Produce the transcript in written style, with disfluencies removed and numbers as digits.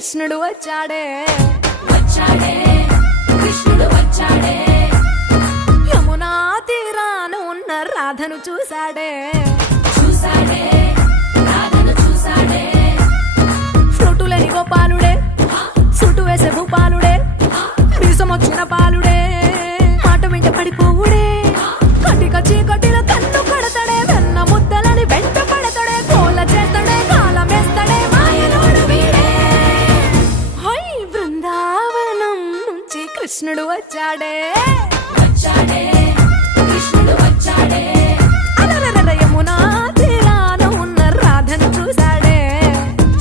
కృష్ణుడు వచ్చాడే వచ్చాడే కృష్ణుడు వచ్చాడే యమునా తీరాన ఉన్న రాధను చూశాడే చూసాడే రాధను చూసాడే ఫ్రూటులేని గోపాలుడే సుటు వేసే భూపాలుడే మీసమొచ్చిన పాలుడే మాట వెంట పడిపోవుడే కటిక చీకటిలో కన్ను కడతాడే వెన్న ముద్దలని వెంట పడతాడే కోల చేస్తాడే కాలమేస్తాడే మాయలోడు వీడే హై బృందావనం నుంచి కృష్ణుడు వచ్చాడే వచ్చాడే